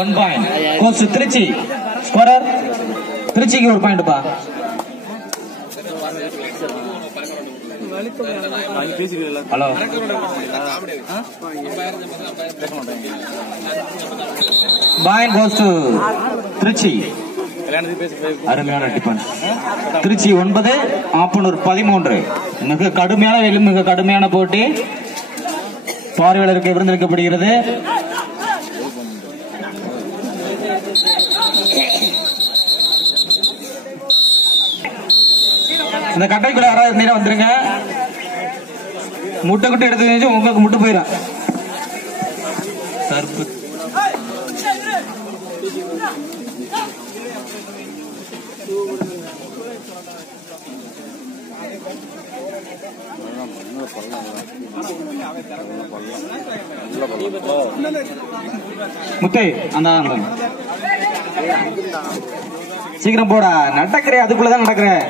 One point goes Trichy. Scorer திருச்சிக்கு ஒரு பாயிண்ட்ப்பா hello point goes to Trichy. அருமையான tiffin Trichy ஒன்பது ஆப்பனூர் பதிமூன்று. மிக கடுமையான மிக கடுமையான போட்டி. பார்வையாளருக்கு விருந்தளிக்கப்படுகிறது இந்த கட்டைக்குள்ள யாராவது இருந்தீங்கன்னா வந்துருங்க. முட்டை குட்டை எடுத்து உங்களுக்கு முட்டை போயிடும். சர்ப்பு. முத்தை அந்த. சீக்கிரம் போடா. நடக்கிறேன் அதுக்குள்ளதான் நடக்கிறேன்.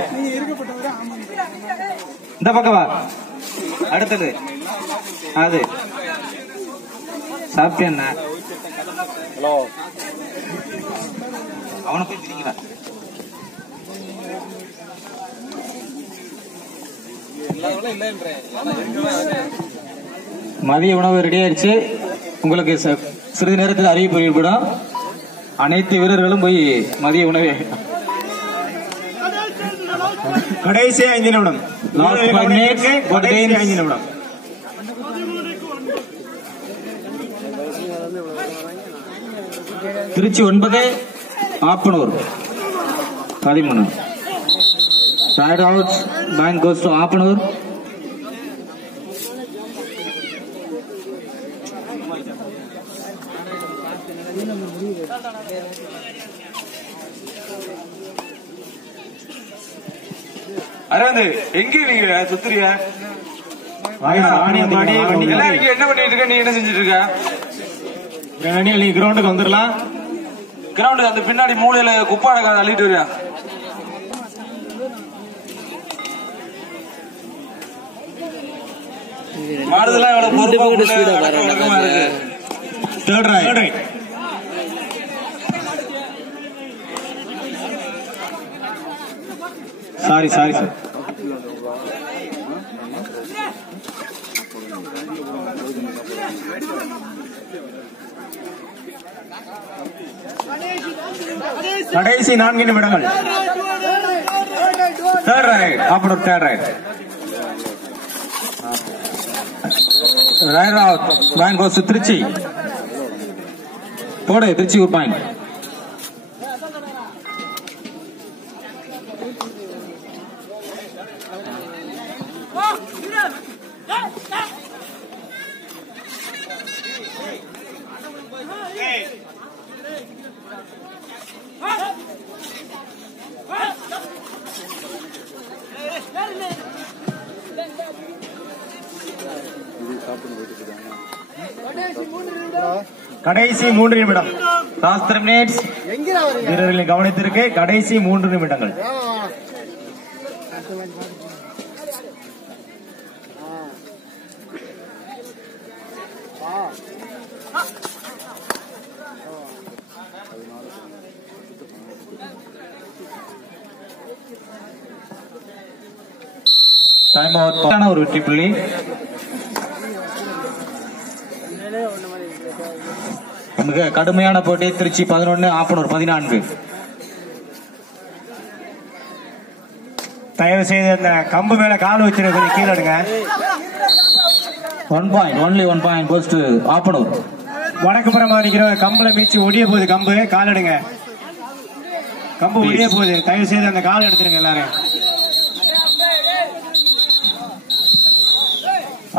இந்த பக்கம் வா. அடுத்தது. அது. சாப்பிட்டேன் ஹலோ அவனை போய் திரிக்கிறா மதிய உணவு ரெடி ஆயிடுச்சு. உங்களுக்கு சிறிது நேரத்தில் அறிவிப்பு வெளியிடப்படும். அனைத்து வீரர்களும் போய் மதிய உணவை கடைசி ஐந்து நிமிடம். கடைசி? ஐந்து நிமிடம். திருச்சி ஒன்பது ஆப்பனூர். பதிமூணு. Right out bank goes to Appanur. Arvind எங்க நீங்க இங்க என்ன பண்ணிட்டு இருக்க? நீ என்ன செஞ்சுட்டு இருக்க? நீ கிரவுண்டுக்கு வந்துடலாம் கிரவுண்டுக்கு அந்த பின்னாடி மூலையில குப்பாடை அள்ளிட்டு வரியா? மாடுதெல்லாம் எவ்வளவு பொறுப்பா இருக்கு? Third right sorry sorry sir கடைசி நான்கு நிமிடங்கள். Third right Appanur third right right out bank goes to Trichy போடு திருச்சி ஒரு கடைசி மூன்று நிமிடம். லாஸ்ட் மினிட்ஸ் வீரர்களை கவனித்திருக்கு கடைசி மூன்று நிமிடங்கள். டைம் அவுட் ஒரு வெற்றி புள்ளி. மிக கடுமையான போட்டி. திருச்சி பதினொன்னு ஆப்பனூர் பதினான்கு. தயவு செய்து அந்த கம்பு மேல கால் வச்சிருக்க கொஞ்சம் கீழே எடுங்க. One point only one point goes to Appanur வடக்கு புறமா நிக்கிற கம்புல மீச்சு ஒடிய போகுது கம்பு. கால் எடுங்க. கம்பு ஒடிய போகுது. தயவு செய்து அந்த கால் எடுத்துருங்க எல்லாரும்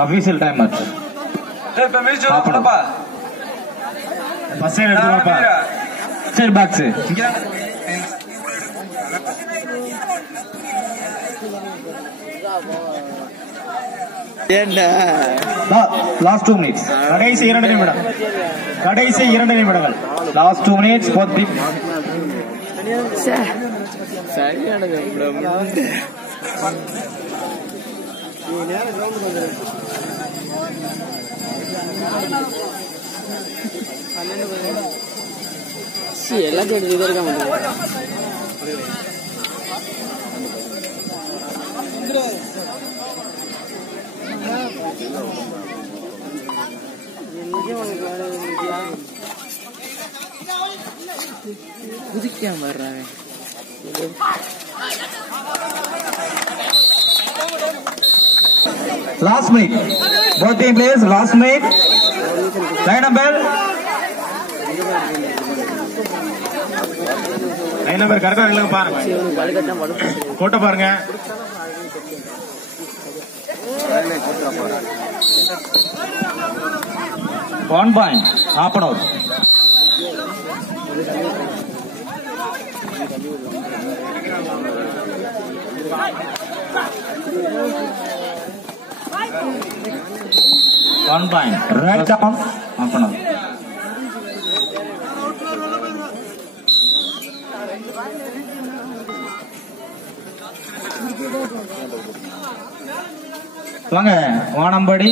அபிஷியல் டைம் ஆச்சு பஸ் எடுத்துருவாப்பா சரி பாக்ஸ் லாஸ்ட் டூ மினிட்ஸ் கடைசி இரண்டு நிமிடம். கடைசி இரண்டு நிமிடங்கள். Last two minutes both team ಎಲ್ಲ ಕೇಳಿದ್ರು खुद क्या मर रहा है लास्ट मिनट बहुत ही place last minute right number line number கரெக்டா இல்லைங்க பாருங்க. போட்ட பாருங்க. One point half an hour one point right half half an hour வாங்க வானம்படி